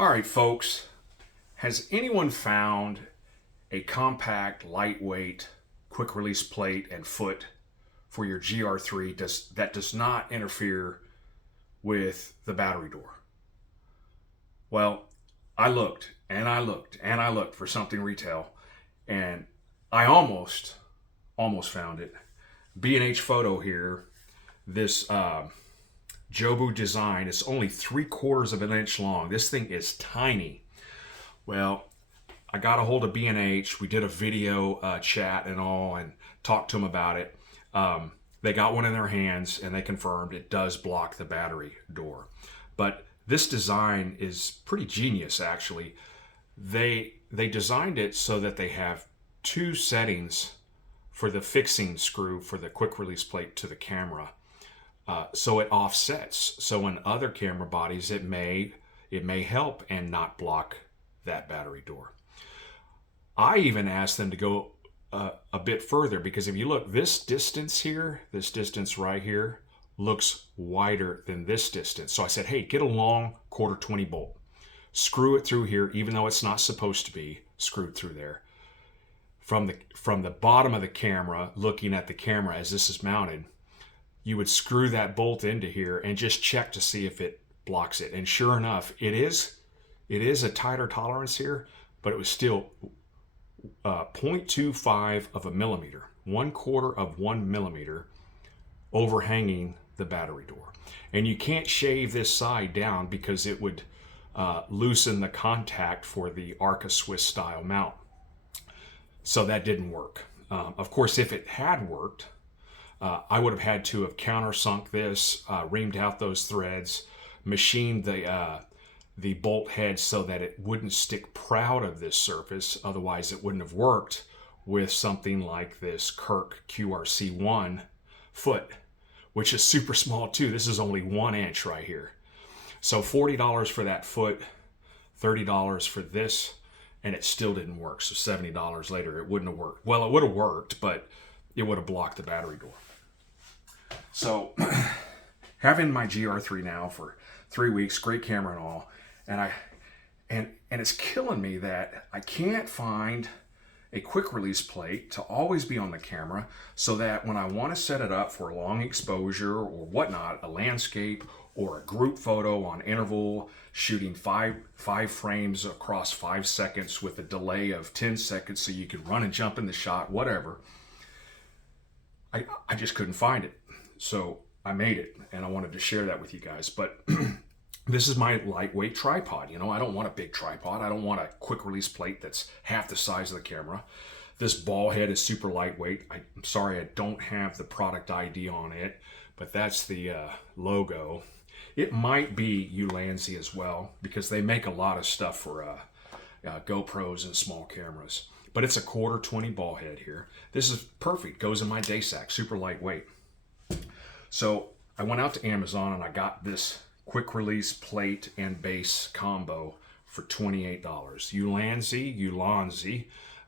All right, folks, has anyone found a compact, lightweight, quick release plate and foot for your GR3 that does not interfere with the battery door? Well, I looked and I looked and I looked for something retail, and I almost found it. B&H Photo here, this Jobu design. It's only 3/4 of an inch long. This thing is tiny. Well, I got a hold of B&H. We did a video chat and all, and talked to them about it. They got one in their hands, and they confirmed it does block the battery door. But this design is pretty genius, actually. They designed it so that they have two settings for the fixing screw for the quick release plate to the camera. So it offsets. So in other camera bodies, it may help and not block that battery door. I even asked them to go a bit further, because if you look, this distance here, this distance right here, looks wider than this distance. So I said, hey, get a long 1/4-20 bolt, screw it through here, even though it's not supposed to be screwed through there. From the bottom of the camera, looking at the camera as this is mounted, you would screw that bolt into here and just check to see if it blocks it. And sure enough, it is a tighter tolerance here, but it was still 0.25 of a millimeter, 1/4 of 1 millimeter overhanging the battery door. And you can't shave this side down because it would loosen the contact for the Arca Swiss style mount. So that didn't work. Of course, if it had worked, I would have had to have countersunk this, reamed out those threads, machined the bolt head so that it wouldn't stick proud of this surface. Otherwise, it wouldn't have worked with something like this Kirk QRC1 foot, which is super small too. This is only 1 inch right here. So $40 for that foot, $30 for this, and it still didn't work. So $70 later, it wouldn't have worked. Well, it would have worked, but it would have blocked the battery door. So having my GR3 now for 3 weeks, great camera and all, and it's killing me that I can't find a quick release plate to always be on the camera, so that when I want to set it up for a long exposure or whatnot, a landscape or a group photo on interval, shooting five frames across 5 seconds with a delay of 10 seconds so you can run and jump in the shot, whatever, I just couldn't find it. So I made it, and I wanted to share that with you guys. But this is my lightweight tripod. You know, I don't want a big tripod. I don't want a quick release plate that's half the size of the camera. This ball head is super lightweight. I'm sorry I don't have the product ID on it, but that's the logo. It might be Ulanzi as well, because they make a lot of stuff for GoPros and small cameras. But it's a 1/4-20 ball head here. This is perfect. Goes in my day sack. Super lightweight. So I went out to Amazon and I got this quick release plate and base combo for $28. Ulanzi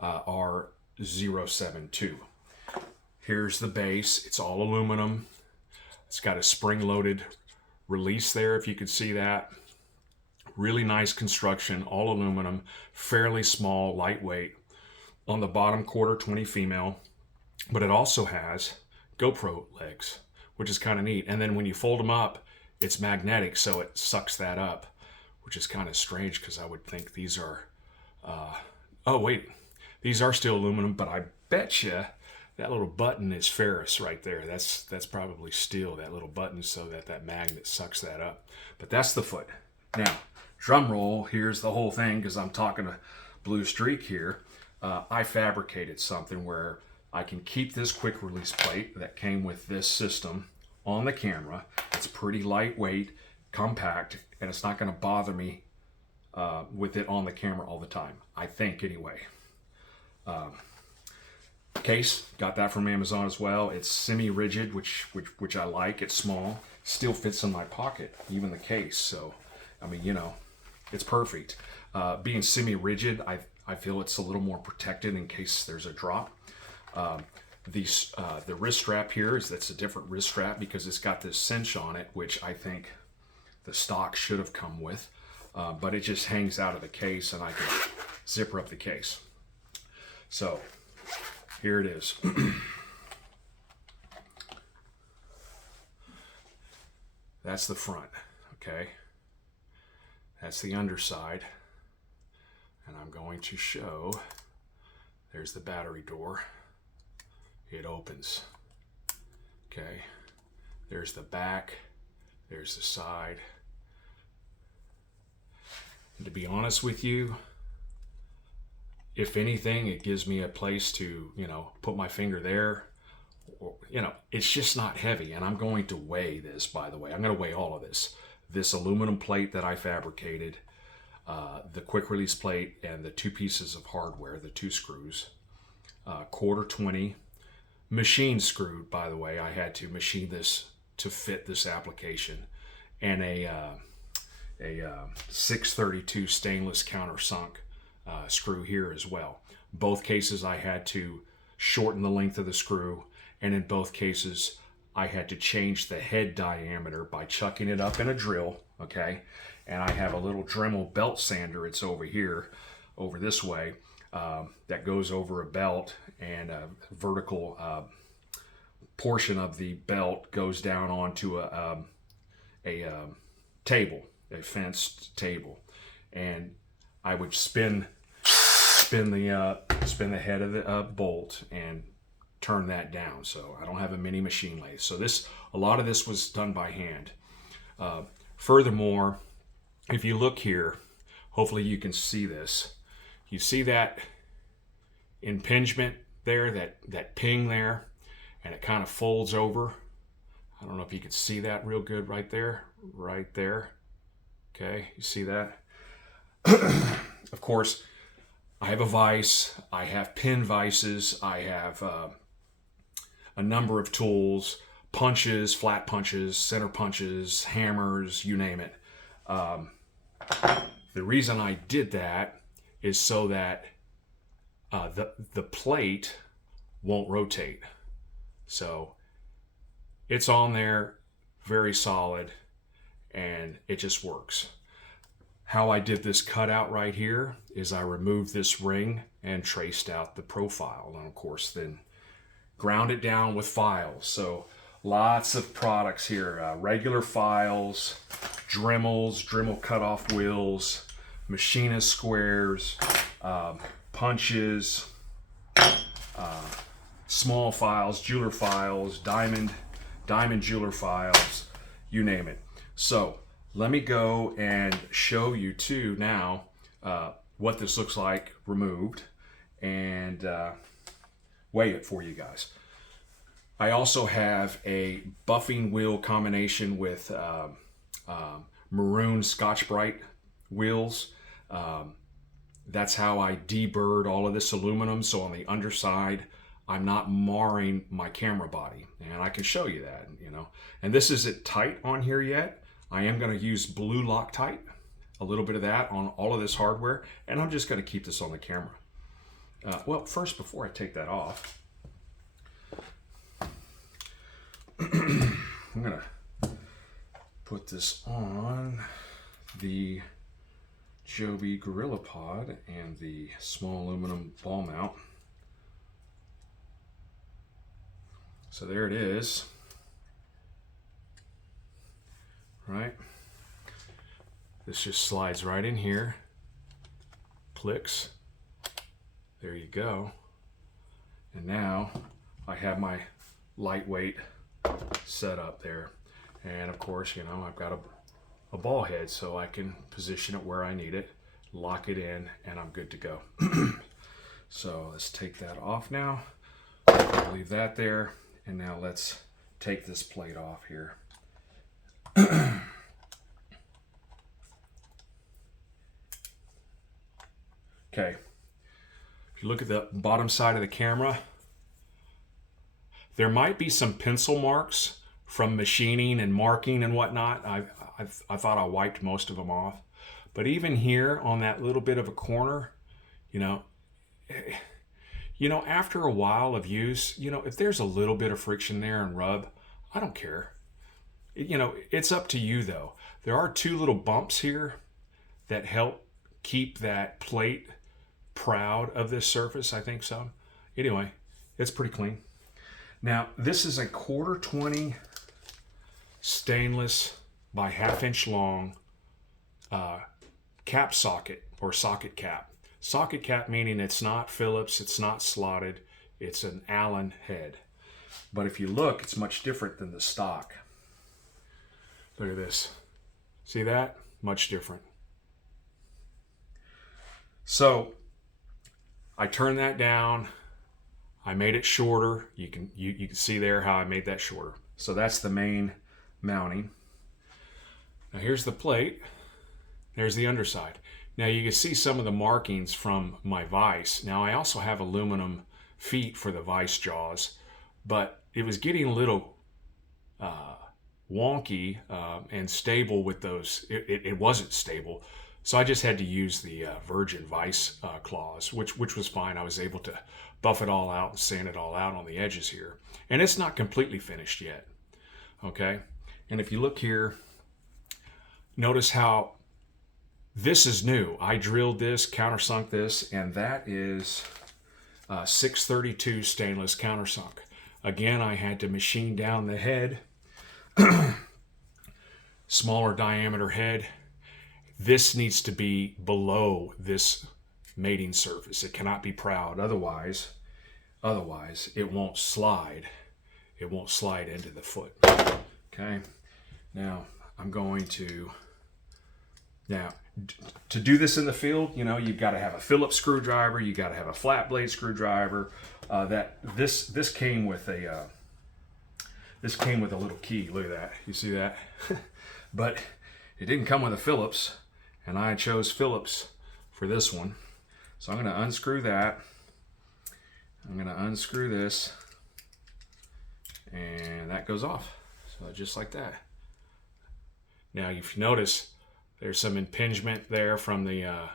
R072. Here's the base. It's all aluminum. It's got a spring-loaded release there, if you could see that. Really nice construction, all aluminum, fairly small, lightweight. On the bottom, 1/4-20 female, but it also has GoPro legs, which is kind of neat. And then when you fold them up, it's magnetic, so it sucks that up, which is kind of strange, because I would think these are, oh wait, these are still aluminum, but I bet you that little button is ferrous right there. That's probably steel, that little button, so that magnet sucks that up. But that's the foot. Now, drum roll, here's the whole thing, because I'm talking to Blue Streak here. I fabricated something where I can keep this quick release plate that came with this system on the camera. It's pretty lightweight, compact, and it's not going to bother me with it on the camera all the time, I think anyway. Case, got that from Amazon as well. It's semi-rigid, which I like. It's small, still fits in my pocket, even the case. So, I mean, you know, it's perfect. Being semi-rigid, I feel it's a little more protected in case there's a drop. The wrist strap here that's a different wrist strap, because it's got this cinch on it, which I think the stock should have come with. but it just hangs out of the case and I can zipper up the case. So here it is. That's the front, okay? That's the underside. And I'm going to show, there's the battery door. It opens, okay? There's the back, there's the side. And to be honest with you, if anything, it gives me a place to, you know, put my finger there. Or, you know, it's just not heavy. And I'm going to weigh this, by the way. I'm going to weigh all of this. This aluminum plate that I fabricated, the quick release plate, and the 2 pieces of hardware, the 2 screws, quarter 20, machine screwed, by the way. I had to machine this to fit this application, and a 632 stainless countersunk screw here as well. Both cases I had to shorten the length of the screw, and in both cases I had to change the head diameter by chucking it up in a drill, okay? And I have a little Dremel belt sander. It's over here, over this way, that goes over a belt, and a vertical portion of the belt goes down onto a table, a fenced table, and I would spin the head of the bolt and turn that down. So I don't have a mini machine lathe. So a lot of this was done by hand. Furthermore, if you look here, hopefully you can see this. You see that impingement there, that ping there, and it kind of folds over. I don't know if you can see that real good right there. Okay, you see that? Of course, I have a vise, I have pin vices, I have a number of tools, punches, flat punches, center punches, hammers, you name it. The reason I did that is so that the plate won't rotate. So it's on there, very solid, and it just works. How I did this cutout right here is I removed this ring and traced out the profile, and of course then ground it down with files. So lots of products here, regular files, Dremels, Dremel cutoff wheels, machinist squares, punches, small files, jeweler files, diamond jeweler files, you name it. So let me go and show you too now what this looks like removed, and weigh it for you guys. I also have a buffing wheel combination with maroon Scotch-Brite wheels. That's how I deburred all of this aluminum, so on the underside I'm not marring my camera body, and I can show you that, you know. And this isn't tight on here yet. I am going to use blue Loctite, a little bit of that on all of this hardware, and I'm just going to keep this on the camera. Well, first, before I take that off, I'm going to put this on the Joby Gorilla Pod and the small aluminum ball mount. So there it is. Right? This just slides right in here. Clicks. There you go. And now I have my lightweight set up there. And of course, you know, I've got a ball head, so I can position it where I need it, lock it in, and I'm good to go. So let's take that off now. Leave that there. And now let's take this plate off here. Okay. If you look at the bottom side of the camera, there might be some pencil marks from machining and marking and whatnot. I thought I wiped most of them off. But even here on that little bit of a corner, you know, after a while of use, you know, if there's a little bit of friction there and rub, I don't care. You know, it's up to you though. There are 2 little bumps here that help keep that plate proud of this surface. I think so. Anyway, it's pretty clean. Now, this is a 1/4 stainless by 1/2 inch long cap socket, or socket cap. Socket cap meaning it's not Phillips, it's not slotted, it's an Allen head. But if you look, it's much different than the stock. Look at this. See that? Much different. So I turned that down. I made it shorter. You can see there how I made that shorter. So that's the main mounting. Now here's the plate. There's the underside. Now you can see some of the markings from my vise. Now I also have aluminum feet for the vise jaws, but it was getting a little wonky and stable with those. It wasn't stable. So I just had to use the virgin vise claws, which was fine. I was able to buff it all out and sand it all out on the edges here. And it's not completely finished yet. Okay? And if you look here, notice how this is new. I drilled this, countersunk this, and that is 632 stainless countersunk. Again, I had to machine down the head, smaller diameter head. This needs to be below this mating surface. It cannot be proud. Otherwise it won't slide. It won't slide into the foot. Okay. Now I'm going to, to do this in the field, you've got to have a Phillips screwdriver. You got to have a flat blade screwdriver. This came with a little key. Look at that. You see that? But it didn't come with a Phillips, and I chose Phillips for this one. So I'm going to unscrew that. I'm going to unscrew this, and that goes off. So just like that. Now, if you notice, there's some impingement there from the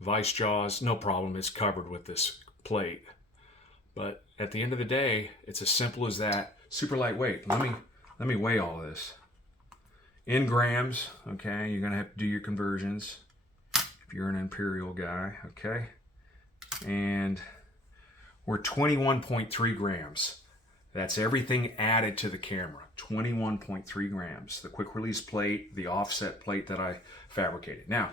vise jaws. No problem, it's covered with this plate. But at the end of the day, it's as simple as that. Super lightweight. Let me weigh all this. In grams, okay? You're gonna have to do your conversions if you're an imperial guy, okay? And we're 21.3 grams. That's everything added to the camera. 21.3 grams. The quick release plate, the offset plate that I fabricated. Now,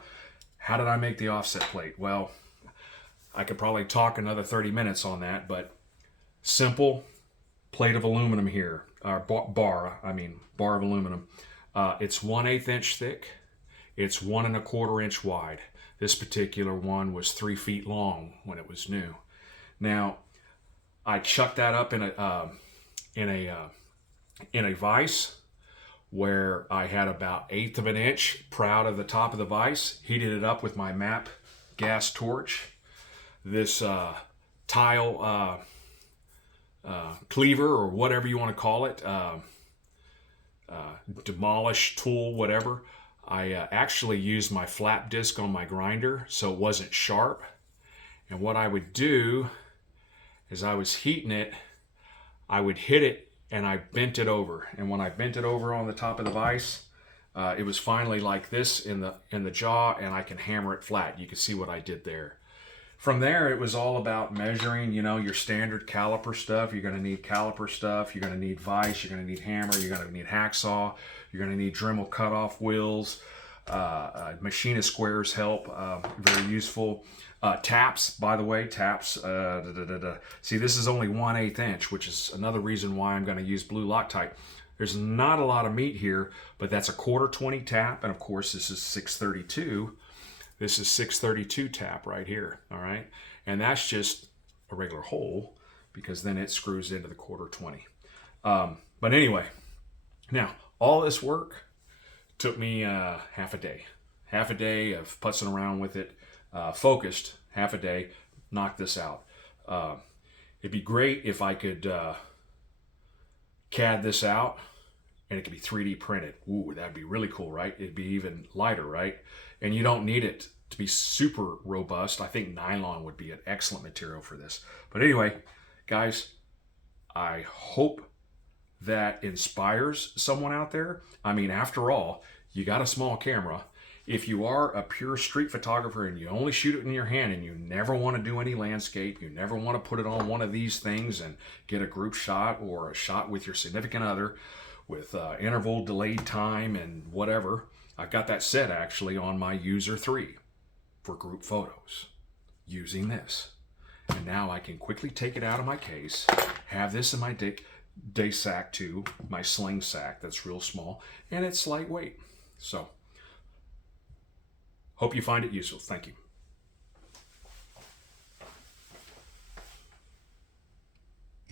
how did I make the offset plate? Well, I could probably talk another 30 minutes on that, but simple plate of aluminum here, bar of aluminum. It's 1/8 inch thick. It's 1 1/4 inch wide. This particular one was 3 feet long when it was new. Now, I chucked that up in a vise where I had about 1/8 of an inch proud of the top of the vise. Heated it up with my MAP gas torch. This tile cleaver, or whatever you want to call it, demolish tool, whatever. I actually used my flap disc on my grinder so it wasn't sharp. And what I would do is I was heating it, I would hit it and I bent it over. And when I bent it over on the top of the vise, it was finally like this in the jaw, and I can hammer it flat. You can see what I did there. From there, it was all about measuring, your standard caliper stuff. You're going to need caliper stuff. You're going to need vise. You're going to need hammer. You're going to need hacksaw. You're going to need Dremel cutoff wheels. Machinist squares help. Very useful. Taps, by the way, taps. See, this is only 1/8 inch, which is another reason why I'm going to use blue Loctite. There's not a lot of meat here, but that's a 1/4 tap, and of course this is 632. This is 632 tap right here, all right? And that's just a regular hole, because then it screws into the 1/4. But anyway, now all this work took me half a day. Half a day of putzing around with it, focused, half a day, knock this out. It'd be great if I could CAD this out and it could be 3D printed. Ooh, that'd be really cool, right? It'd be even lighter, right? And you don't need it to be super robust. I think nylon would be an excellent material for this. But anyway, guys, I hope that inspires someone out there. I mean, after all, you got a small camera, If you are a pure street photographer and you only shoot it in your hand and you never want to do any landscape, you never want to put it on one of these things and get a group shot or a shot with your significant other with interval, delayed time, and whatever, I've got that set actually on my User 3 for group photos using this. And now I can quickly take it out of my case, have this in my day sack too, my sling sack that's real small, and it's lightweight. So, hope you find it useful. Thank you.